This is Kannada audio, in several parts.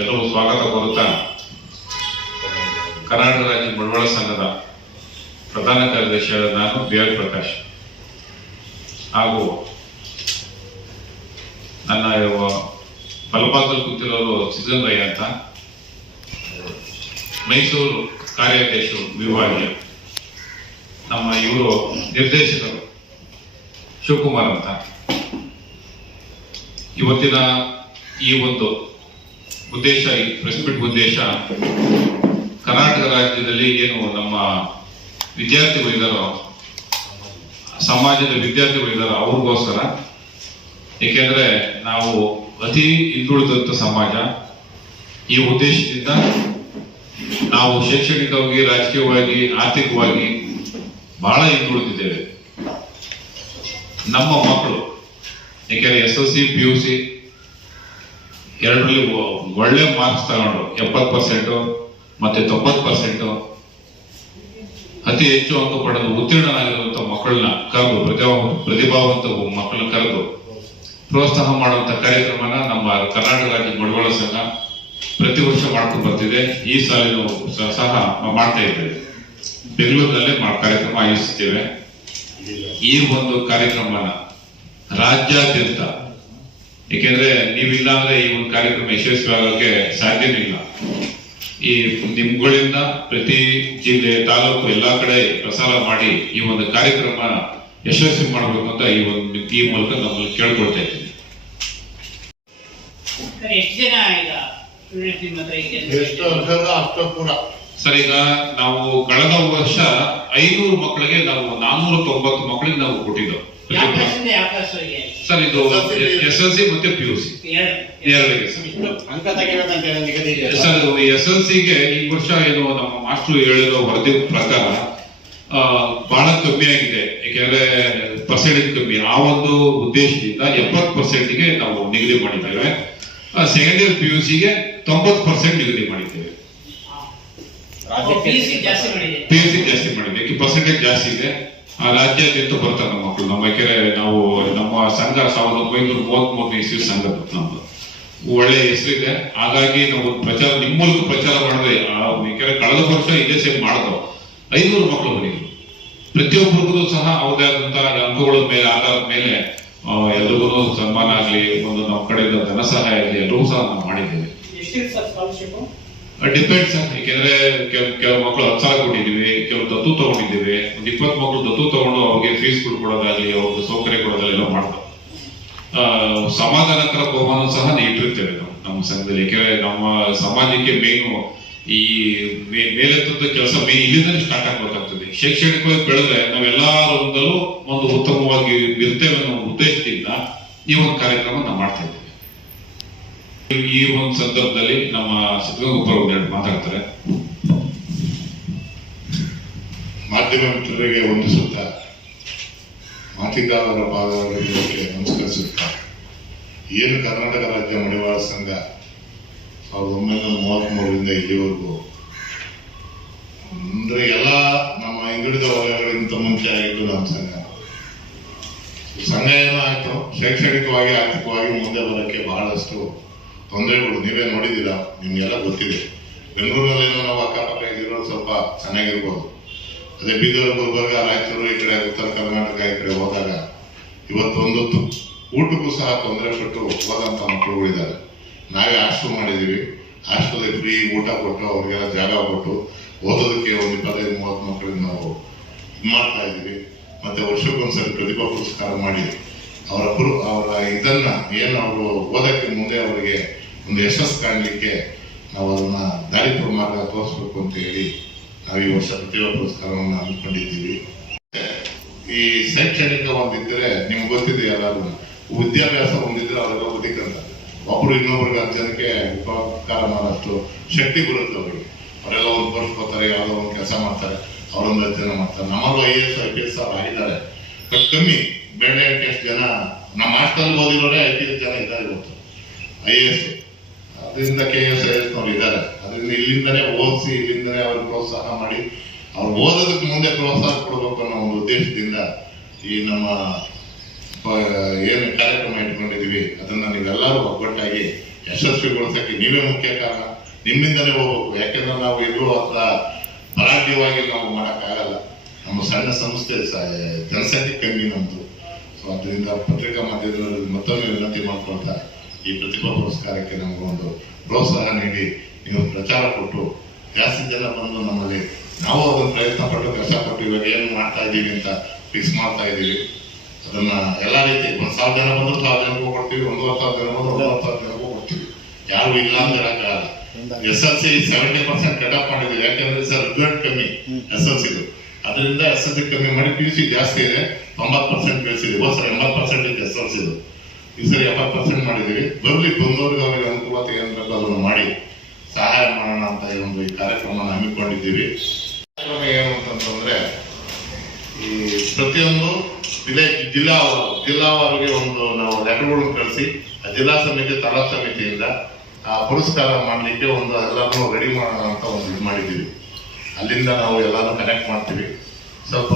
ಎಲ್ಲರೂ ಸ್ವಾಗತ ಕೋರುತ್ತಾ ಕರ್ನಾಟಕ ರಾಜ್ಯ ಬಂಡವಾಳ ಸಂಘದ ಪ್ರಧಾನ ಕಾರ್ಯದರ್ಶಿಯಾದ ನಾನು ಬಿ.ಆರ್. ಪ್ರಕಾಶ್ ಹಾಗೂ ನನ್ನ ಬಲಭಾಗದಲ್ಲಿ ಕೂತಿರೋರು ಸಿದ್ದರಾಮಯ್ಯ ಅಂತ, ಮೈಸೂರು ಕಾರ್ಯಾಧ್ಯಕ್ಷರು ವಿಭಾಗೀಯ, ನಮ್ಮ ಇವರು ನಿರ್ದೇಶಕರು ಶಿವಕುಮಾರ್ ಅಂತ. ಇವತ್ತಿನ ಈ ಒಂದು ಉದ್ದೇಶ, ಈ ಪ್ರೆಸ್ ಮೀಟ್ ಉದ್ದೇಶ, ಕರ್ನಾಟಕ ರಾಜ್ಯದಲ್ಲಿ ಏನು ನಮ್ಮ ವಿದ್ಯಾರ್ಥಿಗಳಿದ್ದಾರೋ, ಸಮಾಜದ ವಿದ್ಯಾರ್ಥಿಗಳಿದ್ದಾರೋ ಅವ್ರಿಗೋಸ್ಕರ. ಏಕೆಂದ್ರೆ ನಾವು ಅತಿ ಹಿಂದುಳಿದಂತ ಸಮಾಜ. ಈ ಉದ್ದೇಶದಿಂದ ನಾವು ಶೈಕ್ಷಣಿಕವಾಗಿ, ರಾಜಕೀಯವಾಗಿ, ಆರ್ಥಿಕವಾಗಿ ಬಹಳ ಹಿಂದುಳಿದಿದ್ದೇವೆ. ನಮ್ಮ ಮಕ್ಕಳು ಯಾಕೆಂದ್ರೆ SSLC PUC ಎರಡರಲ್ಲಿ ಒಳ್ಳೆ ಮಾರ್ಕ್ಸ್ ತಗೊಂಡು 70% ಮತ್ತೆ 90% ಅತಿ ಹೆಚ್ಚು ಅಂಕ ಪಡೆದು ಉತ್ತೀರ್ಣರಾಗಿರುವಂತಹ ಮಕ್ಕಳನ್ನ ಕರೆದು, ಪ್ರತಿಭಾವಂತ ಮಕ್ಕಳನ್ನ ಕರೆದು ಪ್ರೋತ್ಸಾಹ ಮಾಡುವಂತ ಕಾರ್ಯಕ್ರಮನ ನಮ್ಮ ಕರ್ನಾಟಕ ರಾಜ್ಯ ಬಂಡವಾಳ ಸಂಘ ಪ್ರತಿ ವರ್ಷ ಮಾಡ್ಕೊಂಡು ಬರ್ತಿದೆ. ಈ ಸಾಲಿನ ಸಹ ಮಾಡ್ತಾ ಇದ್ದೇವೆ. ಬೆಂಗಳೂರಿನಲ್ಲೇ ಕಾರ್ಯಕ್ರಮ ಆಯೋಜಿಸುತ್ತೇವೆ. ಈ ಒಂದು ಕಾರ್ಯಕ್ರಮನ ರಾಜ್ಯಾದ್ಯಂತ, ಏಕೆಂದ್ರೆ ನೀವಿಲ್ಲ ಅಂದ್ರೆ ಈ ಒಂದು ಕಾರ್ಯಕ್ರಮ ಯಶಸ್ವಿ ಆಗೋಕೆ ಸಾಧ್ಯನೇ ಇಲ್ಲ. ಈ ನಿಮ್ಗಳಿಂದ ಪ್ರತಿ ಜಿಲ್ಲೆ, ತಾಲೂಕು ಎಲ್ಲಾ ಕಡೆ ಪ್ರಸಾರ ಮಾಡಿ ಈ ಒಂದು ಕಾರ್ಯಕ್ರಮ ಯಶಸ್ವಿ ಮಾಡಬೇಕು ಅಂತ ಈ ಮೂಲಕ ನಮ್ಮಲ್ಲಿ ಕೇಳ್ಕೊಳ್ತಾ ಇದ್ದೀನಿ. ಸರ್, ಈಗ ನಾವು ಕಳೆದ ವರ್ಷ 500 ಮಕ್ಕಳಿಗೆ ನಾವು 490 ಮಕ್ಕಳಿಗೆ ನಾವು ಕೊಟ್ಟಿದ್ದೆವು ಸರ್. ಇದು SSLC ಮತ್ತೆ PUC ಎರಡಿಗೆ ಸರ್. SSLCಗೆ ಈ ವರ್ಷ ಏನು ನಮ್ಮ ಮಾಸ್ಟರ್ ಹೇಳಿರೋ ವರದಿ ಪ್ರಕಾರ ಬಹಳ ಕಮ್ಮಿ ಆಗಿದೆ. ಯಾಕೆಂದ್ರೆ ಪರ್ಸೆಂಟೇಜ್ ಕಮ್ಮಿ. ಆ ಒಂದು ಉದ್ದೇಶದಿಂದ 70%ಗೆ ನಾವು ನಿಗದಿ ಮಾಡಿದ್ದೇವೆ. ಸೆಕೆಂಡ್ ಇಯರ್ PUCಗೆ 90% ನಿಗದಿ ಮಾಡಿದ್ದೇವೆ. PUC ಜಾಸ್ತಿ ಮಾಡಿದ್ದೆ, ಪರ್ಸೆಂಟೇಜ್ ಜಾಸ್ತಿ ಇದೆ. ರಾಜ್ಯಾದ್ಯಂತ ಬರ್ತಾರೆ ನಮ್ಮ ಮಕ್ಕಳು. ನಮ್ಮ ಯಾಕೆಂದ್ರೆ ನಾವು ನಮ್ಮ ಸಂಘ 1933 ಇಸ್ವಿ ಸಂಘ ನಮ್ದು ಒಳ್ಳೆ ಹೆಸರಿದೆ. ಹಾಗಾಗಿ ನಾವು ಪ್ರಚಾರ ನಿಮ್ಮ ಮೂಲಕ ಪ್ರಚಾರ ಮಾಡಿದ್ರೆ, ಯಾಕೆಂದ್ರೆ ಕಳೆದ ವರ್ಷ ಇದೇ ಸೇಮ್ ಮಾಡಿದ್ರು 500 ಮಕ್ಕಳು ಬಂದಿದ್ರು. ಪ್ರತಿಯೊಬ್ಬರಿಗೂ ಸಹ ಅವ್ರದೇ ಆದಂತಹ ಅಂಕಗಳ ಮೇಲೆ ಆಧಾರದ ಮೇಲೆ ಎಲ್ರಿಗೂ ಸನ್ಮಾನ ಆಗ್ಲಿ, ಒಂದು ನಮ್ಮ ಕಡೆಯಿಂದ ಧನ ಸಹಾಯ ಆಗಲಿ, ಎಲ್ಲರೂ ಸಹ ನಾವು ಮಾಡಿದ್ದೇವೆ. ಡಿಪೆಂಡ್ಸ್. ಯಾಕೆಂದ್ರೆ ಕೆಲವು ಮಕ್ಕಳು 10,000 ಕೊಟ್ಟಿದ್ದೀವಿ, ಕೆಲವು ದತ್ತು ತಗೊಂಡಿದ್ದೀವಿ. ಒಂದು 20 ಮಕ್ಕಳು ದತ್ತು ತಗೊಂಡು ಅವ್ರಿಗೆ ಫೀಸ್ ಕೊಡೋದಾಗ್ಲಿ, ಅವ್ರಿಗೆ ಸೌಕರ್ಯ ಕೊಡೋದಾಗ್ಲಿ ಎಲ್ಲ ಮಾಡ್ತಾರೆ. ಸಮಾಧಾನಕರ ಬಹುಮಾನ ಸಹ ಇಟ್ಟಿರ್ತೇವೆ ನಮ್ಮ ಸಂಘದಲ್ಲಿ. ಯಾಕೆಂದ್ರೆ ನಮ್ಮ ಸಮಾಜಕ್ಕೆ ಮೇನು ಈ ಮೇಲೆತ್ತದ ಕೆಲಸ ಇಲ್ಲಿಂದ ಸ್ಟಾರ್ಟ್ ಆಗ್ಬೇಕಾಗ್ತದೆ. ಶೈಕ್ಷಣಿಕವಾಗಿ ಬೆಳೆದ್ರೆ ನಾವೆಲ್ಲರಿಂದಲೂ ಒಂದು ಉತ್ತಮವಾಗಿ ಇರ್ತೇವೆ ಅನ್ನೋ ಉದ್ದೇಶದಿಂದ ಈ ಒಂದು ಕಾರ್ಯಕ್ರಮ ನಾವು ಮಾಡ್ತಾ ಇದ್ದೇವೆ. ಈ ಒಂದು ಸಂದರ್ಭದಲ್ಲಿ ನಮ್ಮ ಸಿದ್ದರಾಮಯ್ಯ ಒಂದೆರಡು ಮಾತಾಡ್ತಾರೆ. ಮಾಧ್ಯಮ ಮಿತ್ರರಿಗೆ ವಂದಿಸುತ್ತಾ, ಮಾತಿಗಾರರ ಪಾದಗಳಿಗೆ ನಮಸ್ಕರಿಸುತ್ತಾ, ಏನು ಕರ್ನಾಟಕ ರಾಜ್ಯ ಬಂಡವಾಳ ಸಂಘ 1933ರಿಂದ ಇಲ್ಲಿವರೆಗೂ ಅಂದ್ರೆ ಎಲ್ಲ ನಮ್ಮ ಹಿಂದುಳಿದ ವಲಯಗಳಿಂದ ಮುಂಚೆ ಆಗಿದ್ದು ನಮ್ಮ ಸಂಘ ಏನೋ ಆಯ್ತು. ಶೈಕ್ಷಣಿಕವಾಗಿ, ಆರ್ಥಿಕವಾಗಿ ಮುಂದೆ ಬರೋಕ್ಕೆ ಬಹಳಷ್ಟು ತೊಂದರೆಗಳು ನೀವೇ ನೋಡಿದ್ದೀರಾ, ನಿಮ್ಗೆಲ್ಲ ಗೊತ್ತಿದೆ. ಬೆಂಗಳೂರಿನಲ್ಲೇನೋ ನಾವು ಅಕ್ಕಪಕ್ಕ ಇರೋದು ಸ್ವಲ್ಪ ಚೆನ್ನಾಗಿರ್ಬೋದು. ಅದೇ ಬೀದರ್, ಗುಲ್ಬರ್ಗ, ರಾಯಚೂರು, ಈ ಕಡೆ ಉತ್ತರ ಕರ್ನಾಟಕ ಈ ಕಡೆ ಹೋದಾಗ ಇವತ್ತೊಂದು ಊಟಕ್ಕೂ ಸಹ ತೊಂದರೆ ಪಟ್ಟು ಹೋದಂತ ಮಕ್ಕಳುಗಳಿದ್ದಾರೆ. ನಾವೇ ಹಾಸ್ಟೆಲ್ ಮಾಡಿದೀವಿ. ಹಾಸ್ಟೆಲ್ ಫ್ರೀ ಊಟ ಕೊಟ್ಟು ಅವ್ರಿಗೆಲ್ಲ ಜಾಗ ಕೊಟ್ಟು ಓದೋದಕ್ಕೆ ಒಂದು 25-30 ಮಕ್ಕಳಿಗೆ ನಾವು ಇದು ಮಾಡ್ತಾ ಇದೀವಿ. ಮತ್ತೆ ವರ್ಷಕ್ಕೊಂದ್ಸರಿ ಪ್ರತಿಭಾ ಪುರಸ್ಕಾರ ಮಾಡಿ ಅವರ ಇದನ್ನ ಏನು ಅವರು ಓದಕ್ಕೆ ಮುಂದೆ ಅವರಿಗೆ ಒಂದು ಯಶಸ್ಸು ಕಾಣಲಿಕ್ಕೆ ನಾವು ಅದನ್ನ ದಾರಿ ಮಾರ್ಗ ತೋರಿಸ್ಬೇಕು ಅಂತ ಹೇಳಿ ನಾವು ಈ ವರ್ಷ ಪ್ರತಿಭಾ ಪುರಸ್ಕಾರವನ್ನು ಹಮ್ಮಿಕೊಂಡಿದ್ದೀವಿ. ಈ ಶೈಕ್ಷಣಿಕ ಒಂದಿದ್ರೆ ನಿಮ್ಗೆ ಗೊತ್ತಿದೆ, ಎಲ್ಲರೂ ವಿದ್ಯಾಭ್ಯಾಸ ಒಂದಿದ್ರೆ ಅವರೆಲ್ಲ ಬದುಕಂತ ಒಬ್ರು ಇನ್ನೊಬ್ರಿಗೆ 10 ಜನಕ್ಕೆ ಉಪಕಾರ ಮಾಡೋಷ್ಟು ಶಕ್ತಿ ಬರುತ್ತೆ ಅವರಿಗೆ. ಅವರೆಲ್ಲ ಒಂದು ಬರ್ಸ್ಕೋತಾರೆ, ಯಾವುದೋ ಒಂದು ಕೆಲಸ ಮಾಡ್ತಾರೆ, ಅವರೊಂದು 10 ಜನ ಮಾಡ್ತಾರೆ. ನಮ್ಮಲ್ಲೂ IAS IPS ಆಗಿದ್ದಾರೆ, ಬಟ್ ಕಮ್ಮಿ. ಬೇಡ ಎಷ್ಟು ಜನ ನಮ್ಮ ಹಾಸ್ಟೆಲ್ ಓದಿರೋರೆ 5 ಜನ ಇದ್ದಾರೆ ಇವತ್ತು IAS. ಅದರಿಂದ KS IAS ನವ್ರು ಇದ್ದಾರೆ. ಅದರಿಂದ ಇಲ್ಲಿಂದನೇ ಓದಿಸಿ, ಇಲ್ಲಿಂದನೇ ಅವ್ರಿಗೆ ಪ್ರೋತ್ಸಾಹ ಮಾಡಿ ಅವ್ರು ಓದೋದಕ್ಕೆ ಮುಂದೆ ಪ್ರೋತ್ಸಾಹ ಕೊಡಬೇಕು ಅನ್ನೋ ಒಂದು ಉದ್ದೇಶದಿಂದ ಈ ನಮ್ಮ ಏನು ಕಾರ್ಯಕ್ರಮ ಇಟ್ಕೊಂಡಿದೀವಿ ಅದನ್ನ ನೀವೆಲ್ಲರೂ ಒಗ್ಗಟ್ಟಾಗಿ ಯಶಸ್ವಿಗೊಳಿಸಕ್ಕೆ ನೀವೇ ಮುಖ್ಯ ಕಾರಣ. ನಿಮ್ಮಿಂದಲೇ ಹೋಗ್ಬೇಕು. ಯಾಕೆಂದ್ರೆ ನಾವು ಎಲ್ಲೂ ಅದ್ರ ಪರಾಠ್ಯವಾಗಿ ನಾವು ಮಾಡೋಕ್ಕಾಗಲ್ಲ. ನಮ್ಮ ಸಣ್ಣ ಸಂಸ್ಥೆ ಜನಸಂಖ್ಯೆ ಕಮ್ಮಿ ನಮ್ದು. ಸೊ ಅದರಿಂದ ಪತ್ರಿಕಾ ಮಾಧ್ಯಮದಲ್ಲಿ ಮತ್ತೊಮ್ಮೆ ವಿನಂತಿ ಮಾಡ್ಕೊಳ್ತಾ ಈ ಪ್ರತಿಭಾ ಪುರಸ್ಕಾರಕ್ಕೆ ನಮಗೊಂದು ಪ್ರೋತ್ಸಾಹ ನೀಡಿ ನೀವು ಪ್ರಚಾರ ಕೊಟ್ಟು ಜಾಸ್ತಿ ಜನ ಬಂದು ನಮ್ಮಲ್ಲಿ ನಾವು ಅದನ್ನು ಪ್ರಯತ್ನ ಪಟ್ಟು ಕಷ್ಟಪಟ್ಟು ಇವಾಗ ಏನು ಮಾಡ್ತಾ ಇದ್ದೀವಿ ಅಂತ ಫಿಕ್ಸ್ ಮಾಡ್ತಾ ಇದ್ದೀವಿ. ಅದನ್ನ ಎಲ್ಲ ರೀತಿ 1,000 ಜನ ಬಂದ್ರು 1,000 ಜನಕ್ಕೂ ಕೊಡ್ತೀವಿ, 1,000 ಜನ ಬಂದ್ರು 1,000 ಜನಕ್ಕೂ ಕೊಡ್ತೀವಿ. ಯಾರು ಇಲ್ಲ ಅಂದ್ರೆ ಹೇಳಕ್ಕಾಗಲ್ಲ. SLC 70% ಕಟ್ ಆಫ್ ಮಾಡಿದ್ವಿ. ಯಾಕಂದ್ರೆ ಸರ್ ರಿಸಲ್ಟ್ ಕಮ್ಮಿ SLC. ಅದರಿಂದ SLC ಕಮ್ಮಿ ಮಾಡಿ PUC ಜಾಸ್ತಿ ಇದೆ. 90% ಬೆಳೆಸಿದ್ವಿ. ಹೋದ ಸಲ 80% SLC. ಈ ಸರಿ 70% ಮಾಡಿದೀವಿ. ಬರ್ಲಿ ಬಂದವ್ರಿಗೆ ಅವರಿಗೆ ಅನುಕೂಲತೆ ಏನ್ ಬೇಕು ಅದನ್ನು ಮಾಡಿ ಸಹಾಯ ಮಾಡೋಣ ಅಂತ ಒಂದು ಈ ಕಾರ್ಯಕ್ರಮ ಹಮ್ಮಿಕೊಂಡಿದ್ದೀವಿ. ಏನು ಅಂತಂದ್ರೆ ಈ ಪ್ರತಿಯೊಂದು ಜಿಲ್ಲಾವಾರಿಗೆ ಒಂದು ನಾವು ಲೆಟರ್ಗಳನ್ನು ಕಳಿಸಿ ಜಿಲ್ಲಾ ಸಮಿತಿ ತಾಲೂಕ್ ಸಮಿತಿಯಿಂದ ಆ ಪುರಸ್ಕಾರ ಮಾಡಲಿಕ್ಕೆ ಒಂದು ಎಲ್ಲಾನು ರೆಡಿ ಮಾಡೋಣ ಅಂತ ಒಂದು ಇದು ಮಾಡಿದ್ದೀವಿ. ಅಲ್ಲಿಂದ ನಾವು ಎಲ್ಲಾನು ಕನೆಕ್ಟ್ ಮಾಡ್ತೀವಿ. ಸ್ವಲ್ಪ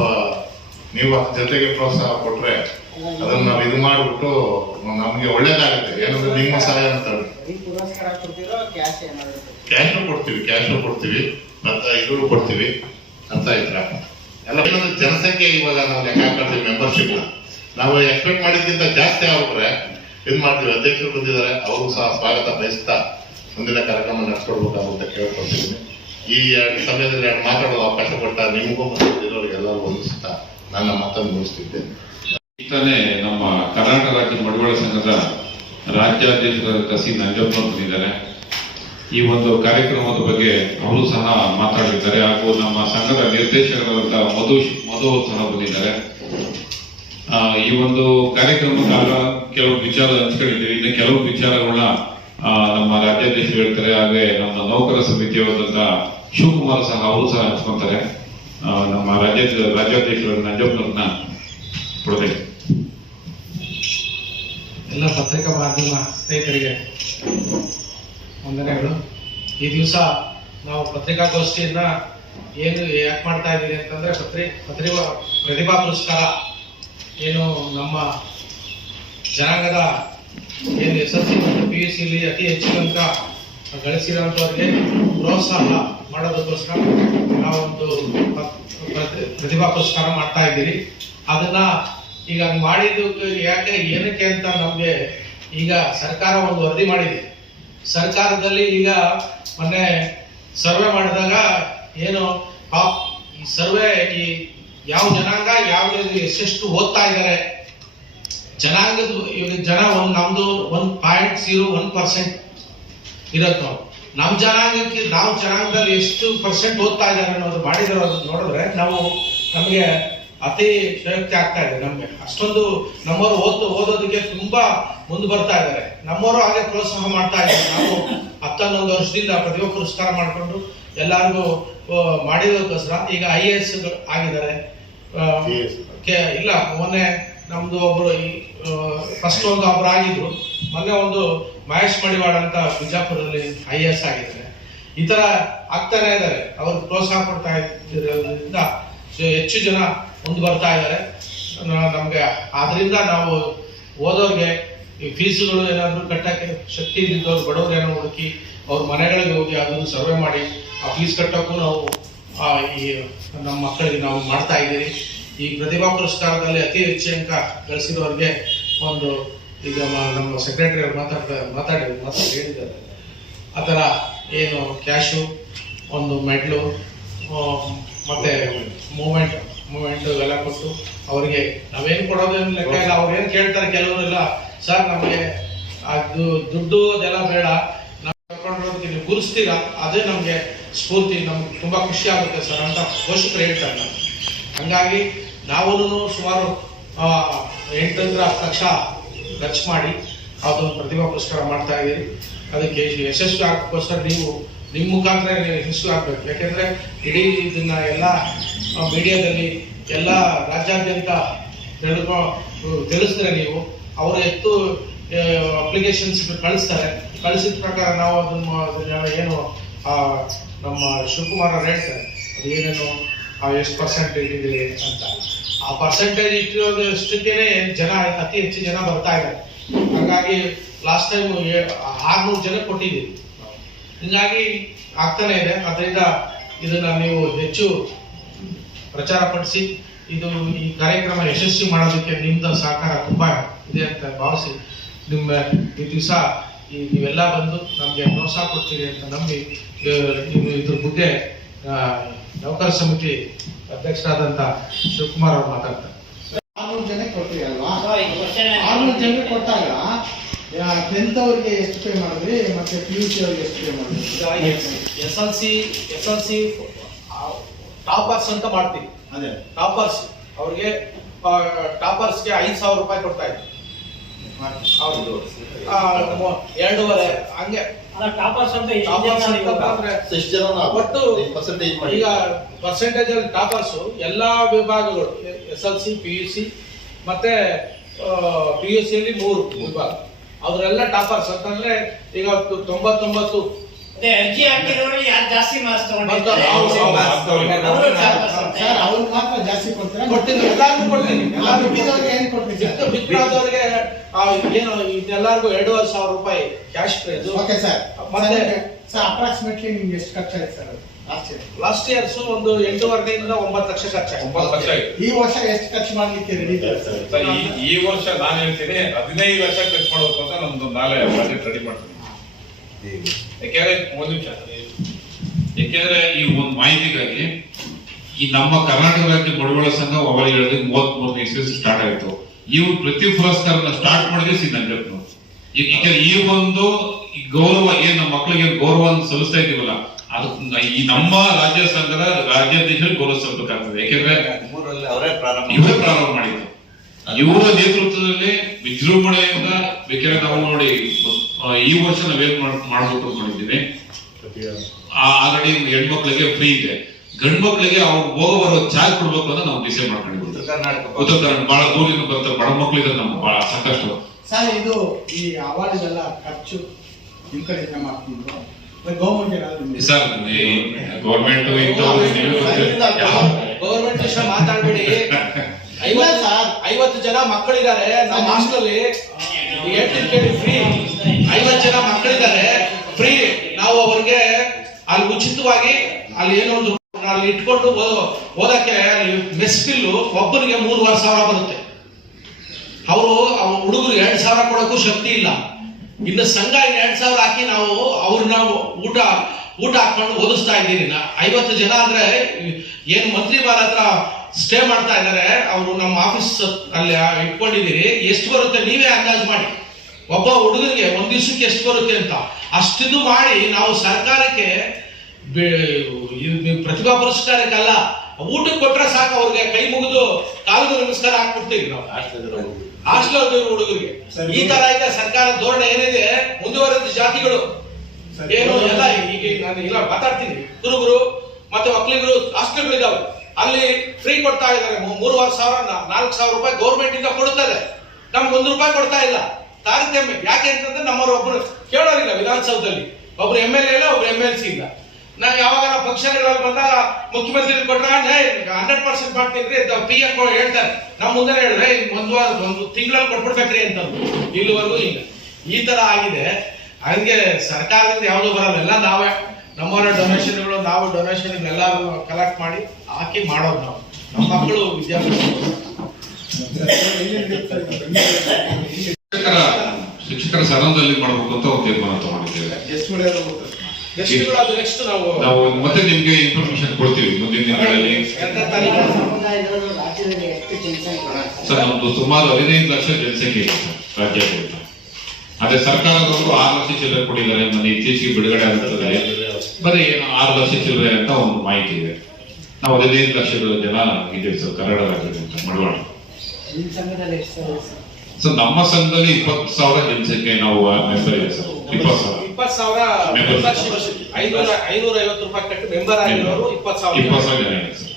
ನೀವು ಅದ್ರ ಜೊತೆಗೆ ಪ್ರೋತ್ಸಾಹ ಕೊಟ್ರೆ ಅದನ್ನ ನಾವು ಇದು ಮಾಡಿಬಿಟ್ಟು ನಮ್ಗೆ ಒಳ್ಳೇದಾಗುತ್ತೆ. ಏನಂದ್ರೆ ನಿಮ್ಮ ಸಹಾಯ ಅಂತ ಕ್ಯಾಶ್ ಕೊಡ್ತೀವಿ ಮತ್ತೆ ಇದು ಕೊಡ್ತೀವಿ ಅಂತ ಇದ್ರ ಎಲ್ಲ. ಏನಂದ್ರೆ ಜನಸಂಖ್ಯೆ ಇವಾಗ ನಾವು ಲೆಕ್ಕ ಹಾಕ್ತೀವಿ. ಮೆಂಬರ್ಶಿಪ್ ನಾವು ಎಕ್ಸ್ಪೆಕ್ಟ್ ಮಾಡಿದ್ಕಿಂತ ಜಾಸ್ತಿ ಆಗ್ಬಿಟ್ರೆ ಇದು ಮಾಡ್ತೀವಿ. ಅಧ್ಯಕ್ಷರು ಬಂದಿದ್ದಾರೆ, ಅವರು ಸಹ ಸ್ವಾಗತ ಬಯಸ್ತಾ ಮುಂದಿನ ಕಾರ್ಯಕ್ರಮ ನಡೆಸ್ಕೊಡ್ಬೇಕಾಗುತ್ತೆ ಕೇಳ್ಕೊಳ್ತೀನಿ. ಈ ಸಮಯದಲ್ಲಿ ಮಾತಾಡೋದು ಅವಕಾಶ ಕೊಟ್ಟ ನಿಮಗೂ ಮತ್ತು ಎಲ್ಲರೂ ಹೊಂದಿಸ್ತಾ ನನ್ನ ಮಾತನ್ನು ಮುಗಿಸ್ತಿದ್ದೇನೆ. ಈತಾನೆ ನಮ್ಮ ಕರ್ನಾಟಕ ರಾಜ್ಯ ಮಡಿವಾಳ ಸಂಘದ ರಾಜ್ಯಾಧ್ಯಕ್ಷರಾದ ಸಿ ನಂಜಪ್ಪ ಬಂದಿದ್ದಾರೆ. ಈ ಒಂದು ಕಾರ್ಯಕ್ರಮದ ಬಗ್ಗೆ ಅವರು ಸಹ ಮಾತಾಡಿದ್ದಾರೆ. ಹಾಗೂ ನಮ್ಮ ಸಂಘದ ನಿರ್ದೇಶಕರಾದ ಮಧು ಸಹ ಬಂದಿದ್ದಾರೆ. ಈ ಒಂದು ಕಾರ್ಯಕ್ರಮದಾಗ ಕೆಲವು ವಿಚಾರ ಹಂಚ್ಕೊಂಡಿದ್ದೀವಿ. ಇನ್ನು ಕೆಲವು ವಿಚಾರಗಳನ್ನ ನಮ್ಮ ರಾಜ್ಯಾಧ್ಯಕ್ಷರು ಹೇಳ್ತಾರೆ. ಹಾಗೆ ನಮ್ಮ ನೌಕರ ಸಮಿತಿಯಾದಂತ ಶಿವಕುಮಾರ್ ಸಹ ಅವರು ಸಹ ಹಂಚ್ಕೊಂತಾರೆ. ನಮ್ಮ ರಾಜ್ಯಾಧ್ಯಕ್ಷರು ನಂಜಪ್ಪನವ್ರನ್ನ ಕೊಡಬೇಕು. ಎಲ್ಲ ಪತ್ರಿಕಾ ಮಾಧ್ಯಮ ಸ್ನೇಹಿತರಿಗೆ ವಂದನೆಗಳು. ಈ ದಿವಸ ನಾವು ಪತ್ರಿಕಾಗೋಷ್ಠಿಯನ್ನ ಏನು ಯಾಕೆ ಮಾಡ್ತಾ ಇದ್ದೀವಿ ಅಂತಂದ್ರೆ ಪ್ರತಿಭಾ ಪುರಸ್ಕಾರ ಏನು ನಮ್ಮ ಜನಾಂಗದ ಏನು SLC ಮತ್ತು PUCಲಿ ಅತಿ ಹೆಚ್ಚಿನ ಅಂಕ ಗಳಿಸಿರೋಂಥವ್ರಿಗೆ ಪ್ರೋತ್ಸಾಹ ಮಾಡೋದಕ್ಕೋಸ್ಕರ ನಾವೊಂದು ಪ್ರತಿಭಾ ಪುರಸ್ಕಾರ ಮಾಡ್ತಾ ಇದ್ದೀವಿ. ಅದನ್ನ ಈಗ ಮಾಡಿದ್ದು ಯಾಕೆ ಏನಕ್ಕೆ ಅಂತ ನಮ್ಗೆ ಈಗ ಸರ್ಕಾರ ಒಂದು ವರದಿ ಮಾಡಿದೆ. ಸರ್ಕಾರದಲ್ಲಿ ಈಗ ಮೊನ್ನೆ ಸರ್ವೆ ಮಾಡಿದಾಗ ಏನು ಈ ಸರ್ವೆ ಈ ಯಾವ ಜನಾಂಗ ಯಾವ್ದು ಎಷ್ಟೆಷ್ಟು ಓದ್ತಾ ಇದ್ದಾರೆ ಜನಾಂಗದ ಜನ ನಮ್ದು 1.01% ಇರತ್ತೆ. ನಮ್ಮ ಜನಾಂಗಕ್ಕೆ ನಾವು ಜನಾಂಗದಲ್ಲಿ ಎಷ್ಟು % ಓದ್ತಾ ಇದ್ದಾರೆ ಅನ್ನೋದು ಮಾಡಿದ್ರು ನೋಡಿದ್ರೆ ನಮಗೆ ಅತಿ ಶಕ್ತಿ ಆಗ್ತಾ ಇದೆ. ನಮ್ಗೆ ಅಷ್ಟೊಂದು ನಮ್ಮವರು ಓದೋದಕ್ಕೆ ತುಂಬಾ ಮುಂದೆ ಬರ್ತಾ ಇದ್ದಾರೆ. ನಮ್ಮವರು ಹಾಗೆ ಪ್ರೋತ್ಸಾಹ ಮಾಡ್ತಾ ಇದ್ದಾರೆ. ನಾವು 11 ವರ್ಷದಿಂದ ಪ್ರತಿಭಾ ಪುರಸ್ಕಾರ ಮಾಡಿಕೊಂಡು ಎಲ್ಲರಿಗೂ ಮಾಡಿದಕ್ಕೋಸ್ಕರ ಈಗ IAS ಆಗಿದ್ದಾರೆ. ಇಲ್ಲ ಮೊನ್ನೆ ನಮ್ದು ಒಬ್ರು ಫಸ್ಟ್ ಒಬ್ರು ಆಗಿದ್ರು. ಮೊನ್ನೆ ಒಂದು ಮಹೇಶ್ ಮಡಿವಾಳ ಅಂತ ಬಿಜಾಪುರದಲ್ಲಿ IAS ಆಗಿದ್ದಾರೆ. ಈ ತರ ಆಗ್ತಾನೆ ಇದ್ದಾರೆ. ಅವ್ರು ಪ್ರೋತ್ಸಾಹ ಕೊಡ್ತಾ ಇರೋದ್ರಿಂದ ಹೆಚ್ಚು ಜನ ಮುಂದೆ ಬರ್ತಾ ಇದ್ದಾರೆ. ನಮ್ಗೆ ಆದ್ರಿಂದ ನಾವು ಓದೋರ್ಗೆ ಈ ಫೀಸುಗಳು ಏನಾದ್ರು ಕಟ್ಟಕ್ಕೆ ಶಕ್ತಿ ಇದ್ದಿದ್ದವ್ರು ಬಡವ್ರು ಏನೋ ಹುಡುಕಿ ಅವ್ರ ಮನೆಗಳಿಗೆ ಹೋಗಿ ಅದನ್ನು ಸರ್ವೆ ಮಾಡಿ ಆ ಫೀಸ್ ಕಟ್ಟೋಕ್ಕೂ ನಾವು ಈ ನಮ್ಮ ಮಕ್ಕಳಿಗೆ ನಾವು ಮಾಡ್ತಾ ಇದ್ದೀವಿ. ಈ ಪ್ರತಿಭಾ ಪುರಸ್ಕಾರದಲ್ಲಿ ಅತಿ ಹೆಚ್ಚು ಅಂಕ ಗಳಿಸಿದವ್ರಿಗೆ ಒಂದು ಈಗ ನಮ್ಮ ಸೆಕ್ರೆಟರಿ ಮಾತಾಡಿ ಹೇಳಿದ್ದಾರೆ. ಆ ಥರ ಏನು ಕ್ಯಾಶು, ಒಂದು ಮೆಡ್ಲು ಮತ್ತೆ ಮೂಮೆಂಟ್ ಎಲ್ಲ ಕೊಟ್ಟು ಅವರಿಗೆ ನಾವೇನು ಕೊಡೋದೇನು ಲೆಕ್ಕ ಇಲ್ಲ. ಅವ್ರು ಏನು ಕೇಳ್ತಾರೆ ಕೆಲವರೆಲ್ಲ, ಸರ್ ನಮಗೆ ಅದು ದುಡ್ಡು ಅದೆಲ್ಲ ಬೇಡ, ನಾವು ಕರ್ಕೊಂಡೋದಕ್ಕೆ ನೀವು ಗುರುಸ್ತೀರಾ ಅದೇ ನಮಗೆ ಸ್ಫೂರ್ತಿ, ನಮ್ಗೆ ತುಂಬಾ ಖುಷಿ ಆಗುತ್ತೆ ಸರ್ ಅಂತ ಪೋಷಕರು ಹೇಳ್ತಾರೆ. ಹಂಗಾಗಿ ನಾವು ಸುಮಾರು 8 ಲಕ್ಷ ಖರ್ಚು ಮಾಡಿ ಅದೊಂದು ಪ್ರತಿಭಾ ಪುರಸ್ಕಾರ ಮಾಡ್ತಾ ಇದ್ದೀರಿ. ಅದಕ್ಕೆ ಯಶಸ್ವಿ ಆಗೋಕ್ಕೋಸ್ಕರ ನೀವು ನಿಮ್ಮ ಮುಖಾಂತರ ಯಶಸ್ವಿ ಆಗ್ಬೇಕು. ಯಾಕೆಂದ್ರೆ ಇಡೀ ಇದನ್ನ ಎಲ್ಲ ಮೀಡಿಯಾದಲ್ಲಿ ಎಲ್ಲ ರಾಜ್ಯಾದ್ಯಂತ ತಿಳಿಸಿದ್ರೆ ನೀವು ಅವರು ಅಪ್ಲಿಕೇಶನ್ಸ್ ಕಳಿಸ್ತಾರೆ. ಕಳಿಸಿದ ಪ್ರಕಾರ ನಾವು ಅದನ್ನ ಏನು ನಮ್ಮ ಶಿವಕುಮಾರ್ ಅವ್ರು ಹೇಳ್ತಾರೆ ಅದು ಏನೇನು ಎಷ್ಟು % ಇಟ್ಟಿದ್ದೀರಿ ಅಂತ. ಆ ಪರ್ಸೆಂಟೇಜ್ ಇಟ್ಟಿರೋದಷ್ಟಕ್ಕೇನೆ ಜನ ಅತಿ ಹೆಚ್ಚು ಜನ ಬರ್ತಾ ಇದ್ದಾರೆ. ಹಾಗಾಗಿ ಲಾಸ್ಟ್ ಟೈಮ್ 600 ಜನ ಕೊಟ್ಟಿದ್ದೀವಿ. ಹಿಂಗಾಗಿ ಆಗ್ತಾನೆ ಇದೆ. ಅದರಿಂದ ಇದನ್ನ ನೀವು ಹೆಚ್ಚು ಪ್ರಚಾರ ಪಡಿಸಿ ಇದು ಈ ಕಾರ್ಯಕ್ರಮ ಯಶಸ್ವಿ ಮಾಡೋದಕ್ಕೆ ನಿಮ್ದು ಸಹಕಾರ ತುಂಬಾ ಇದೆ ಅಂತ ಭಾವಿಸಿ ನಿಮ್ಮ ಈ ದಿವಸ ನೀವೆಲ್ಲ ಬಂದು ನಮಗೆ ಪ್ರೋತ್ಸಾಹ ಕೊಡ್ತೀರಿ ಅಂತ ನಂಬಿ ನೀವು ಇದ್ರ ಬಗ್ಗೆ ನೌಕರ ಸಮಿತಿ ಅಧ್ಯಕ್ಷರಾದಂತ ಶಿವಕುಮಾರ್ ಅವರು ಮಾತಾಡ್ತಾರೆ. 600 ಜನಕ್ಕೆ ಕೊಟ್ರಿ ಅಲ್ವಾ? 600 ಜನಕ್ಕೆ ಕೊಟ್ಟಾಗ 10th ಅವ್ರಿಗೆ ಎಷ್ಟು ಪೇ ಮಾಡಿದ್ರಿ ಮತ್ತೆ PUC ಅವ್ರಿಗೆ ಎಷ್ಟು ಪೇ ಮಾಡಿದ್ರಿ? SLC ಟಾಪರ್ಸ್ ಅಂತ ಮಾಡ್ತೀವಿ. ಅದೇ ಟಾಪರ್ಸ್ ಅವ್ರಿಗೆ ಟಾಪರ್ಸ್ಗೆ 5,000 ರೂಪಾಯಿ ಕೊಡ್ತಾ ಇದ್ವಿ. ಹೌದು 2.5 ಹಂಗೆ ಟಾಪರ್ಸ್ ಅಂತ ಒಟ್ಟು ಈಗ ಪರ್ಸೆಂಟೇಜ್ ಅಲ್ಲಿ ಟಾಪರ್ಸ್ ಎಲ್ಲಾ ವಿಭಾಗಗಳು SLC PUC ಮತ್ತೆ PUC ಅಲ್ಲಿ 3 ವಿಭಾಗ ಅವರೆಲ್ಲ ಟಾಪರ್ಸ್ ಅಂತಂದ್ರೆ ಈಗ 99 ಅರ್ಜಿ ಹಾಕಿರೋರು ಯಾರು ಜಾಸ್ತಿ ಮಾರ್ಕ್ಸ್ ಬರ್ತಾರೆ. ಸರ್ ಅವ್ರು ಮಾತ್ರ ಜಾಸ್ತಿ ಕೊಡ್ತೀರಾ? ಕೊಡ್ತೀನಿ, ಎಲ್ಲಾರ್ಗೂ ಕೊಡ್ತೀನಿ. ಬಿದ್ದವ್ರಿಗೆ ಏನ್ ಕೊಡ್ತೀರಿ ಸರ್? ಬಿಟ್ಟವ್ರಿಗೆ ಏನು ಇದೆಲ್ಲರಿಗೂ 2,500 ರೂಪಾಯಿ ಕ್ಯಾಶ್ ಪ್ರೈಸ್. Okay sir. ಮತ್ತೆ ಸರ್ ಅಪ್ರಾಕ್ಸಿಮೇಟ್ಲಿ ನಿಮ್ಗೆ ಎಷ್ಟು ಖರ್ಚಾಯ್ತು ಸರ್ ಲಾಸ್ಟ್ ಇಯರ್ಸ್ ಒಂದು 8.5 9 ಲಕ್ಷ ಖರ್ಚಾಯ್ತು. 9 ಲಕ್ಷ ಆಯ್ತು. ಈ ವರ್ಷ ಎಷ್ಟು ಖರ್ಚು ಮಾಡ್ಲಿಕ್ಕೆ ರೆಡಿ ಇದ್ದಾರೆ ಸರ್? ಈ ವರ್ಷ ನಾನು ಹೇಳ್ತೀನಿ 15 ಲಕ್ಷ ಖರ್ಚು ಮಾಡಬೇಕು ಅಂತ ನಮ್ದು ನಾಳೆ ಬಜೆಟ್ ರೆಡಿ ಮಾಡ್ತೀನಿ. ಯಾಕೆಂದ್ರೆ ಒಂದು ನಿಮಿಷ, ಯಾಕೆಂದ್ರೆ ಈ ಒಂದು ಮಾಹಿತಿಗಾಗಿ ಈ ನಮ್ಮ ಕರ್ನಾಟಕ ರಾಜ್ಯ ಮಡಿವಾಳ ಸಂಘ ಅವರಿಗೆ ಹೇಳಿದ್ರೆ 33 ಇಸ್ವಿ ಸ್ಟಾರ್ಟ್ ಆಯ್ತು. ಇವು ಪ್ರತಿ ಪುರಸ್ಕಾರನ ಸ್ಟಾರ್ಟ್ ಮಾಡಿದ್ರೆ ಸಿದ್ಧಂಜಪ್ಪ ಈಗ ಈ ಒಂದು ಗೌರವ ಏನ್ ನಮ್ಮ ಮಕ್ಕಳಿಗೆ ಗೌರವ ಸಲ್ಲಿಸ್ತಾ ಇದೀವಲ್ಲ ಅದು ಈ ನಮ್ಮ ರಾಜ್ಯ ಸಂಘದ ರಾಜ್ಯಾಧ್ಯಕ್ಷರು ಗೌರವ ಸಲ್ಲಬೇಕಾಗ್ತದೆ. ಯಾಕೆಂದ್ರೆ ಇವರೇ ಪ್ರಾರಂಭ ಮಾಡಿದ್ರು. ಇವರ ನೇತೃತ್ವದಲ್ಲಿ ವಿಜೃಂಭಣೆಯಿಂದ ಬೇಕಾದ್ರೆ ನಾವು ನೋಡಿ ಈ ವರ್ಷ ನಾವೇನ್ ಮಾಡ್ಬೇಕು ಅನ್ಕೊಂಡಿದ್ದೀವಿ. ಆಲ್ರೆಡಿ ಹೆಣ್ಮಕ್ಳಿಗೆ ಫ್ರೀ ಇದೆ, ಗಂಡು ಮಕ್ಳಿಗೆ ಅವ್ರು ಹೋಗೋ ಬರೋ ಚಾರ್ಜ್ ಕೊಡ್ಬೇಕು ಅಂತ ನಾವು ಡಿಸೈಡ್ ಮಾಡ್ಕೊಂಡಿದ್ದೀವಿ. ಉತ್ತರ ಕರ್ನಾಟಕ ಬಹಳ ದೂರಿಂದ ಬರ್ತಾರೆ, ಬಡ ಮಕ್ಳಿಗೆ ನಮ್ಮ ಬಹಳ ಸಾಕಷ್ಟು. ಸರ್ ಇದು ಈ ಅವಾರ್ಡ್ ಎಲ್ಲ ಖರ್ಚು ನಿಮ್ ಕಡೆ ಮಾಡ್ತಿದ್ರು ಗೌರ್ಮೆಂಟ್ ಏನಾದ್ರು ಸರ್ ಗೌರ್ಮೆಂಟ್ ಗೌರ್ಮೆಂಟ್ ವಿಷಯ ಮಾತಾಡ್ಬೇಡಿ. 50 ಜನ ಮಕ್ಕಳಿದ್ದಾರೆ ನಮ್ಮ ಹಾಸ್ಟೆಲ್ ಫ್ರೀ. 50 ಜನ ಮಕ್ಕಳಿದ್ದಾರೆ ಫ್ರೀ. ನಾವು ಅವ್ರಿಗೆ ಅಲ್ಲಿ ಉಚಿತವಾಗಿ ಅಲ್ಲಿ ಏನೋ ಒಂದು ಅಲ್ಲಿ ಇಟ್ಕೊಂಡು ಓದಕ್ಕೆ ಮೆಸ್ ಬಿಲ್ಲು ಒಬ್ಬರಿಗೆ 3,500 ಬರುತ್ತೆ. ಅವರು ಹುಡುಗರು 2,000 ಕೊಡೋಕ್ಕೂ ಶಕ್ತಿ ಇಲ್ಲ. ಇನ್ನು ಸಂಘ 2,000 ಹಾಕಿ ನಾವು ಅವ್ರನ್ನ ಊಟ ಹಾಕೊಂಡು ಓದಿಸ್ತಾ ಇದ್ದೀರಿ. 50 ಜನ ಅಂದ್ರೆ ಏನು ಮಂತ್ರಿ ಬಾರ ಹತ್ರ ಸ್ಟೇ ಮಾಡ್ತಾ ಇದ್ದಾರೆ, ಅವರು ನಮ್ಮ ಆಫೀಸ್ ಅಲ್ಲಿ ಇಟ್ಕೊಂಡಿದ್ದೀರಿ. ಎಷ್ಟು ಬರುತ್ತೆ ನೀವೇ ಅಂದಾಜು ಮಾಡಿ, ಒಬ್ಬ ಹುಡುಗರಿಗೆ ಒಂದ್ ದಿವ್ಸಕ್ಕೆ ಎಷ್ಟು ಬರುತ್ತೆ ಅಂತ. ಅಷ್ಟಿದು ಮಾಡಿ ನಾವು ಸರ್ಕಾರಕ್ಕೆ ಪ್ರತಿಭಾ ಪುರಸ್ಕಾರಕ್ಕಲ್ಲ ಊಟಕ್ಕೆ ಕೊಟ್ರೆ ಸಾಕು, ಅವ್ರಿಗೆ ಕೈ ಮುಗಿದು ಕಾಲಿಗೆ ನಮಸ್ಕಾರ ಹಾಕ್ಬಿಡ್ತೀವಿ ನಾವು ಹಾಸ್ಟೆಲ್ ಹುಡುಗರಿಗೆ. ಈ ತರ ಇದೆ ಸರ್ಕಾರ ಧೋರಣೆ. ಏನಿದೆ ಮುಂದುವರೆದ ಜಾತಿಗಳು ಏನು ಎಲ್ಲ ಈಗ ನಾನು ಇಲ್ಲ ಮಾತಾಡ್ತೀನಿ. ಕುರುಬರು ಮತ್ತೆ ಒಕ್ಕಲಿಗರು ಹಾಸ್ಟೆಲ್ಗಳು ಇದಾವೆ, ಅಲ್ಲಿ ಫ್ರೀ ಕೊಡ್ತಾ ಇದ್ದಾರೆ. 3,500 4,000 ರೂಪಾಯಿ ಗೌರ್ಮೆಂಟ್ ಇಂದ ಕೊಡ್ತಾರೆ, ನಮ್ಗೆ 1 ರೂಪಾಯಿ ಕೊಡ್ತಾ ಇಲ್ಲ. ತಾರತಮ್ಯ ಯಾಕೆ ಅಂತಂದ್ರೆ ನಮ್ಮವ್ರು ಒಬ್ರು ಕೇಳೋರಿಲ್ಲ. ವಿಧಾನಸೌಧದಲ್ಲಿ ಒಬ್ರು MLA ಇಲ್ಲ, ಒಬ್ರು MLC ಇಲ್ಲ. ನಾವು ಯಾವಾಗ ಫಂಕ್ಷನ್ಗಳಲ್ಲಿ ಬಂದಾಗ ಮುಖ್ಯಮಂತ್ರಿ ಕೊಟ್ರೆ 100% ಮಾಡ್ತೀನಿ PM ಹೇಳ್ತಾರೆ. ನಮ್ಮ ಮುಂದೆ ಹೇಳಿದ್ರೆ ಒಂದು ತಿಂಗಳಲ್ಲಿ ಕೊಟ್ಬಿಡ್ಬೇಕ್ರಿ ಅಂತ. ಇಲ್ಲಿವರೆಗೂ ಇಲ್ಲ. ಈ ತರ ಆಗಿದೆ. ಹಂಗೆ ಸರ್ಕಾರದಿಂದ ಯಾವ್ದು ಬರಲ್ಲ, ಎಲ್ಲ ನಾವೇ ನಮ್ಮವರ ಡೊನೇಷನ್ಗಳು, ನಾವು ಡೊನೇಷನ್ ಎಲ್ಲ ಕಲೆಕ್ಟ್ ಮಾಡಿ ಹಾಕಿ ಮಾಡೋದು. ನಾವು ನಮ್ಮ ಮಕ್ಕಳು ವಿದ್ಯಾಭ್ಯಾಸ ಶಿಕ್ಷಕರ ಸದನದಲ್ಲಿ ಮಾಡ್ಬೇಕು ಅಂತ ಒಂದು ತೀರ್ಮಾನ ತಗೊಂಡಿದ್ದೇವೆ. ನೆಕ್ಸ್ಟ್ ನಾವು ಮತ್ತೆ ನಿಮ್ಗೆ ಇನ್ಫಾರ್ಮೇಶನ್ ಕೊಡ್ತೀವಿ ಮುಂದಿನ ದಿನಗಳಲ್ಲಿ. ಸರ್ ನಮ್ದು ಸುಮಾರು 15 ಲಕ್ಷ ಜನಸಂಖ್ಯೆ ಇದೆ ಸರ್ ರಾಜ್ಯಾದ್ಯಂತ. ಅದೇ ಸರ್ಕಾರದವರು 6 ಲಕ್ಷ ಚಿಲ್ಲರೆ ಕೊಟ್ಟಿದ್ದಾರೆ. ಮನೆ ಇತ್ತೀಚೆಗೆ ಬಿಡುಗಡೆ ಆಗುತ್ತದೆ, ಬರೀ ಏನು 6 ಲಕ್ಷ ಚಿಲ್ಲರೆ ಅಂತ ಒಂದು ಮಾಹಿತಿ ಇದೆ. ನಾವು 15 ಲಕ್ಷ ಜನ ಇದ್ದೇವೆ ಸರ್ ಕನ್ನಡ ರಾಜ್ಯದಿಂದ ಮಡಿವಾಳ. ಸರ್ ನಮ್ಮ ಸಂಘದಲ್ಲಿ 20,000 ಜನಸಂಖ್ಯೆ ನಾವು ಮೆಂಬರ್ ಇದೆ ಸರ್. 20,000 550 ರೂಪಾಯಿ ಕಟ್ಟಿ ಮೆಂಬರ್ ಆಗಿರೋರು 20,000 ಜನ ಇದೆ ಸರ್.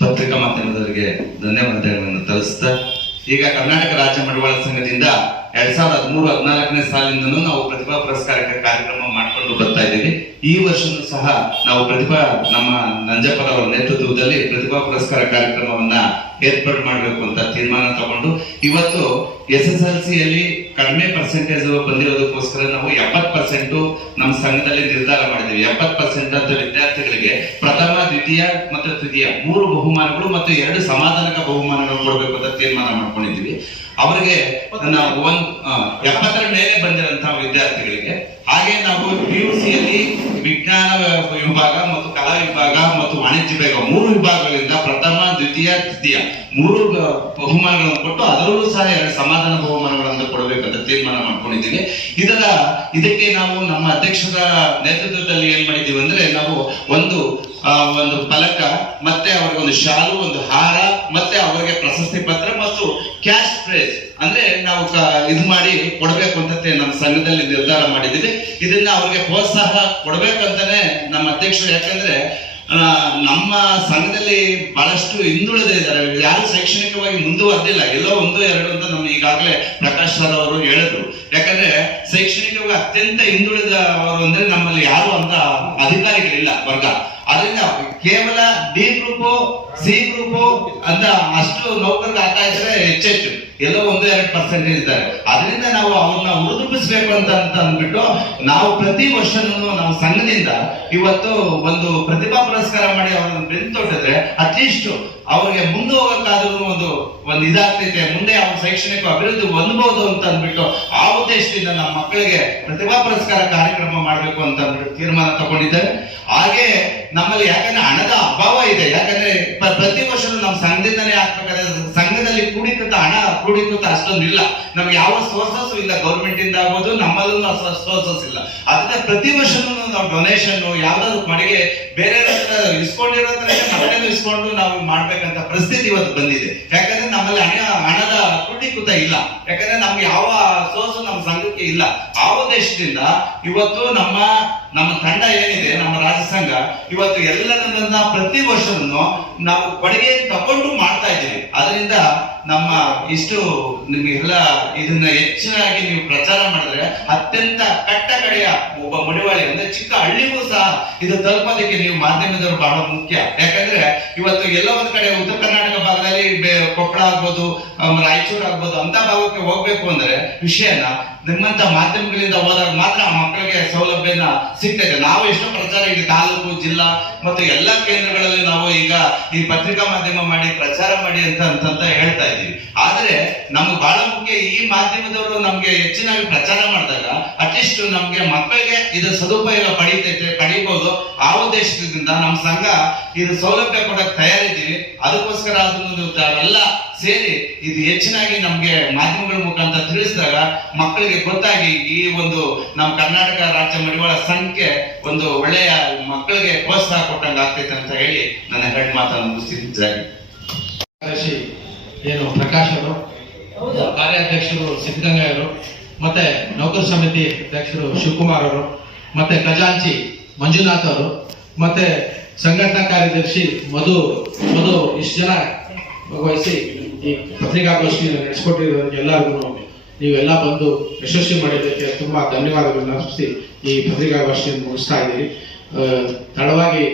ಪತ್ರಿಕಾ ಮಾಧ್ಯಮದವರಿಗೆ ಧನ್ಯವಾದಗಳನ್ನು ತಲುಪಿಸ್ತಾ, ಈಗ ಕರ್ನಾಟಕ ರಾಜ್ಯ ಮಡಿವಾಳ ಸಂಘದಿಂದ 2013-14ನೇ ಸಾಲಿನಿಂದನೂ ನಾವು ಪ್ರತಿಭಾ ಪುರಸ್ಕಾರಕ್ಕೆ ಕಾರ್ಯಕ್ರಮ ಮಾಡ್ಕೊಂಡು ಬರ್ತಾ ಇದ್ದೀವಿ. ಈ ವರ್ಷನೂ ಸಹ ನಾವು ನಮ್ಮ ನಂಜಪ್ಪರ ಅವರ ನೇತೃತ್ವದಲ್ಲಿ ಪ್ರತಿಭಾ ಪುರಸ್ಕಾರ ಕಾರ್ಯಕ್ರಮವನ್ನ ಏರ್ಪಾಡು ಮಾಡಬೇಕು ಅಂತ ತೀರ್ಮಾನ ತಗೊಂಡು ಇವತ್ತು SSLCಯಲ್ಲಿ ಕಡಿಮೆ ಪರ್ಸೆಂಟೇಜ್ ಬಂದಿರೋದಕ್ಕೋಸ್ಕರ ನಾವು 70% ನಮ್ಮ ಸಂಘದಲ್ಲಿ ನಿರ್ಧಾರ ಮಾಡಿದ್ದೀವಿ. 70% ಅಂತ ವಿದ್ಯಾರ್ಥಿಗಳಿಗೆ ಪ್ರಥಮ, ದ್ವಿತೀಯ ಮತ್ತು ತೃತೀಯ 3 ಬಹುಮಾನಗಳು ಮತ್ತು 2 ಸಮಾಧಾನಕ ಬಹುಮಾನಗಳು ಕೊಡಬೇಕು ಅಂತ ತೀರ್ಮಾನ ಮಾಡ್ಕೊಂಡಿದ್ದೀವಿ. ಅವರಿಗೆ ನಾವು 70 ಮೇಲೆ ಬಂದಿರಂತಹ ವಿದ್ಯಾರ್ಥಿಗಳಿಗೆ, ಹಾಗೆ ನಾವು PUCಯಲ್ಲಿ ವಿಜ್ಞಾನ ವಿಭಾಗ ಮತ್ತು ಕಲಾ ವಿಭಾಗ ಮತ್ತು ವಾಣಿಜ್ಯ ವಿಭಾಗ 3 ವಿಭಾಗಗಳಿಂದ ಪ್ರಥಮ, ದ್ವಿತೀಯ, ತೃತೀಯ 3 ಬಹುಮಾನಗಳನ್ನು ಕೊಟ್ಟು ಅದರಲ್ಲೂ ಸಹ 2 ಸಮಾಧಾನ ಬಹುಮಾನಗಳನ್ನು ಕೊಡಬೇಕಂತ ತೀರ್ಮಾನ ಮಾಡ್ಕೊಂಡಿದ್ದೀವಿ. ಇದಕ್ಕೆ ನಾವು ನಮ್ಮ ಅಧ್ಯಕ್ಷರ ನೇತೃತ್ವದಲ್ಲಿ ಏನ್ ಮಾಡಿದೀವಿ ಅಂದ್ರೆ, ನಾವು ಒಂದು ಫಲಕ ಮತ್ತೆ ಅವರಿಗೆ ಒಂದು ಶಾಲು, ಒಂದು ಹಾರ, ಮತ್ತೆ ಅವರಿಗೆ ಪ್ರಶಸ್ತಿ ಪತ್ರ ಮತ್ತು ಕ್ಯಾಶ್ ಪ್ರೈಸ್ ಅಂದ್ರೆ ನಾವು ಇದು ಮಾಡಿ ಕೊಡ್ಬೇಕು ಅಂತ ನಮ್ಮ ಸಂಘದಲ್ಲಿ ನಿರ್ಧಾರ ಮಾಡಿದ್ದೀವಿ. ಇದನ್ನ ಅವ್ರಿಗೆ ಪ್ರೋತ್ಸಾಹ ಕೊಡ್ಬೇಕಂತಾನೆ ನಮ್ಮ ಅಧ್ಯಕ್ಷರು, ಯಾಕಂದ್ರೆ ನಮ್ಮ ಸಂಘದಲ್ಲಿ ಬಹಳಷ್ಟು ಹಿಂದುಳಿದಿದ್ದಾರೆ, ಯಾರು ಶೈಕ್ಷಣಿಕವಾಗಿ ಮುಂದುವರೆದಿಲ್ಲ, ಎಲ್ಲೋ 1-2 ಅಂತ ನಮ್ಮ ಈಗಾಗಲೇ ಪ್ರಕಾಶ್ ಸರ್ ಅವರು ಹೇಳಿದ್ರು. ಯಾಕಂದ್ರೆ ಶೈಕ್ಷಣಿಕವಾಗಿ ಅತ್ಯಂತ ಹಿಂದುಳಿದವರು ಅಂದ್ರೆ ನಮ್ಮಲ್ಲಿ ಯಾರು ಅಂತ ಅಧಿಕಾರಿಗಳಿಲ್ಲ ವರ್ಗ. ಅದರಿಂದ ಕೇವಲ ಡಿ ಗ್ರೂಪು, ಸಿ ಗ್ರೂಪು ಅಂತ ಅಷ್ಟು ನೌಕರರು ಆಗ್ತಾ ಇದ್ರೆ ಹೆಚ್ಚೆಚ್ಚು, ಎಲ್ಲೋ 1-2% ಇದ್ದಾರೆ. ಅದರಿಂದ ನಾವು ಅವ್ರನ್ನ ಹುರಿದುಂಬಿಸ್ಬೇಕು ಅಂತ ಅಂದ್ಬಿಟ್ಟು ನಾವು ಪ್ರತಿ ವರ್ಷನೂ ನಾವು ಸಂಘದಿಂದ ಇವತ್ತು ಒಂದು ಪ್ರತಿಭಾ ಪುರಸ್ಕಾರ ಮಾಡಿ ಅವ್ರನ್ನ ಬೆಂತೊಟ್ಟಿದ್ರೆ ಅಟ್ಲೀಸ್ಟ್ ಅವ್ರಿಗೆ ಮುಂದೆ ಹೋಗಕ್ಕಾದ್ರೂ ಒಂದು ಇದಾಗ್ತೈತೆ, ಮುಂದೆ ಅವ್ರ ಶೈಕ್ಷಣಿಕ ಅಭಿವೃದ್ಧಿ ಹೊಂದಬಹುದು ಅಂತ ಅಂದ್ಬಿಟ್ಟು ಆ ಉದ್ದೇಶದಿಂದ ನಮ್ಮ ಮಕ್ಕಳಿಗೆ ಪ್ರತಿಭಾ ಪುರಸ್ಕಾರ ಕಾರ್ಯಕ್ರಮ ಮಾಡಬೇಕು ಅಂತ ಅಂದ್ಬಿಟ್ಟು ತೀರ್ಮಾನ ತಗೊಂಡಿದ್ದಾರೆ. ಹಾಗೆ ನಮ್ಮಲ್ಲಿ ಯಾಕಂದ್ರೆ ಹಣದ ಅಭಾವ ಇದೆ, ಯಾಕಂದ್ರೆ ಪ್ರತಿ ವರ್ಷನೂ ನಮ್ಮ ಸಂಘದಿಂದನೇ ಆಗ್ಬೇಕಾದ್ರೆ ಸಂಘದಲ್ಲಿ ಕ್ರೋಢೀಕೃತ ಅಷ್ಟೊಂದು ಇಲ್ಲ, ನಮ್ಗೆ ಯಾವ ಸೋರ್ಸಸ್ ಇಲ್ಲ, ಗೌರ್ಮೆಂಟ್ ಇಂದ ಆಗ್ಬೋದು, ನಮ್ಮಲ್ಲೂ ಸೋರ್ಸಸ್ ಇಲ್ಲ. ಅದನ್ನ ಪ್ರತಿ ವರ್ಷನೂ ನಾವು ಡೊನೇಷನ್ ಯಾವ್ದಾದ್ರು ಕೊಡುಗೆ ಬೇರೆ ಇಸ್ಕೊಂಡಿರೋದ್ರಿಂದ ಇಸ್ಕೊಂಡು ನಾವು ಮಾಡ್ಬೇಕಂತ ಪರಿಸ್ಥಿತಿ ಇವತ್ತು ಬಂದಿದೆ. ಯಾಕಂದ್ರೆ ನಮ್ಮಲ್ಲಿ ಹಣದ ಕ್ರೋಢೀಕೃತ ಇಲ್ಲ, ಯಾಕಂದ್ರೆ ನಮ್ಗೆ ಯಾವ ಸೋರ್ಸ್ ನಮ್ಮ ಸಂಘಕ್ಕೆ ಇಲ್ಲ. ಆ ಉದ್ದೇಶದಿಂದ ಇವತ್ತು ನಮ್ಮ ತಂಡ ಏನಿದೆ, ನಮ್ಮ ರಾಜ್ಯ ಸಂಘ ಇವತ್ತು ಎಲ್ಲರನ್ನ ಪ್ರತಿ ವರ್ಷನೂ ನಾವು ಕೊಡುಗೆ ತಗೊಂಡು ಮಾಡ್ತಾ ಇದ್ದೀವಿ. ಅದರಿಂದ ನಮ್ಮ ಇಷ್ಟು ನಿಮಗೆಲ್ಲ ಇದನ್ನ ಹೆಚ್ಚಿನಾಗಿ ನೀವು ಪ್ರಚಾರ ಮಾಡಿದ್ರೆ ಅತ್ಯಂತ ಕಟ್ಟ ಕಡೆಯ ಒಬ್ಬ ಮಡಿವಾಳಿ ಅಂದ್ರೆ ಚಿಕ್ಕ ಹಳ್ಳಿಗೂ ಸಹ ಇದು ತಲುಪೋದಕ್ಕೆ ನೀವು ಮಾಧ್ಯಮದವರು ಬಹಳ ಮುಖ್ಯ. ಯಾಕಂದ್ರೆ ಇವತ್ತು ಎಲ್ಲ ಒಂದ್ ಕಡೆ ಉತ್ತರ ಕರ್ನಾಟಕ ಭಾಗದಲ್ಲಿ ಕೊಪ್ಪಳ ಆಗ್ಬೋದು, ರಾಯಚೂರು ಆಗ್ಬೋದು ಅಂತ ಭಾಗಕ್ಕೆ ಹೋಗ್ಬೇಕು ಅಂದ್ರೆ ವಿಷಯನ ನಿಮ್ಮಂತ ಮಾಧ್ಯಮಗಳಿಂದ ಹೋದಾಗ ಮಾತ್ರ ಆ ಮಕ್ಕಳಿಗೆ ಸೌಲಭ್ಯನ ಸಿಗ್ತದೆ. ನಾವು ಎಷ್ಟೋ ಪ್ರಚಾರ ಈಗ ತಾಲೂಕು, ಜಿಲ್ಲಾ ಮತ್ತು ಎಲ್ಲಾ ಕೇಂದ್ರಗಳಲ್ಲಿ ನಾವು ಈಗ ಈ ಪತ್ರಿಕಾ ಮಾಧ್ಯಮ ಮಾಡಿ ಪ್ರಚಾರ ಮಾಡಿ ಅಂತ ಹೇಳ್ತಾ ಇದ್ದೀವಿ. ಆದ್ರೆ ನಮ್ಗೆ ಬಹಳ ಮುಖ್ಯ, ಈ ಮಾಧ್ಯಮದವರು ನಮ್ಗೆ ಹೆಚ್ಚಿನಾಗಿ ಪ್ರಚಾರ ಮಾಡಿದಾಗ ಅಟ್ಲೀಸ್ಟ್ ನಮ್ಗೆ ಮಕ್ಕಳಿಗೆ ಇದು ಸದುಪಯೋಗ ಪಡಿಬಹುದು. ಆ ಉದ್ದೇಶದಿಂದ ನಮ್ಮ ಸಂಘ ಇದು ಸೌಲಭ್ಯ ಕೊಡಕ್ ತಯಾರಿದ್ದೀವಿ. ಅದಕ್ಕೋಸ್ಕರ ಅದನ್ನು ಎಲ್ಲ ಸೇರಿ ಇದು ಹೆಚ್ಚಿನಾಗಿ ನಮ್ಗೆ ಮಾಧ್ಯಮಗಳ ಮುಖಾಂತರ ತಿಳಿಸಿದಾಗ ಮಕ್ಕಳಿಗೆ ಗೊತ್ತಾಗಿ ಈ ಒಂದು ನಮ್ಮ ಕರ್ನಾಟಕ ರಾಜ್ಯ ಮಡಿವಾಳ ಸಂಘಕ್ಕೆ ಒಂದು ಒಳ್ಳೆಯ ಮಕ್ಕಳಿಗೆ ಪ್ರೋತ್ಸಾಹ ಕೊಟ್ಟಂಗ ಆಗ್ತೈತೆ ಅಂತ ಹೇಳಿ ನನ್ನ 2 ಮಾತನ್ನು ಮುಗಿಸ್ತಿದ್ದೀನಿ. ಏನು ಪ್ರಕಾಶ್ ಅವರು, ಕಾರ್ಯಾಧ್ಯಕ್ಷರು ಸಿದ್ದಗಂಗೆಯವರು, ಮತ್ತೆ ನೌಕರ ಸಮಿತಿ ಅಧ್ಯಕ್ಷರು ಶಿವಕುಮಾರ್ ಅವರು, ಮತ್ತೆ ಖಜಾಂಚಿ ಮಂಜುನಾಥ್ ಅವರು, ಮತ್ತೆ ಸಂಘಟನಾ ಕಾರ್ಯದರ್ಶಿ ಮಧು ಇಷ್ಟು ಜನ ಭಾಗವಹಿಸಿ ಈ ಪತ್ರಿಕಾಗೋಷ್ಠಿ ನಡೆಸಿಕೊಟ್ಟಿರೋದಕ್ಕೆ ಎಲ್ಲರಿಗೂ ನೀವೆಲ್ಲ ಬಂದು ಯಶಸ್ವಿ ಮಾಡಿದ್ದಕ್ಕೆ ತುಂಬಾ ಧನ್ಯವಾದಗಳನ್ನ ಅರ್ಪಿಸಿ ಈ ಪತ್ರಿಕಾಗೋಷ್ಠಿಯನ್ನು ಮುಗಿಸ್ತಾ ಇದ್ದೀವಿ. ತಡವಾಗಿ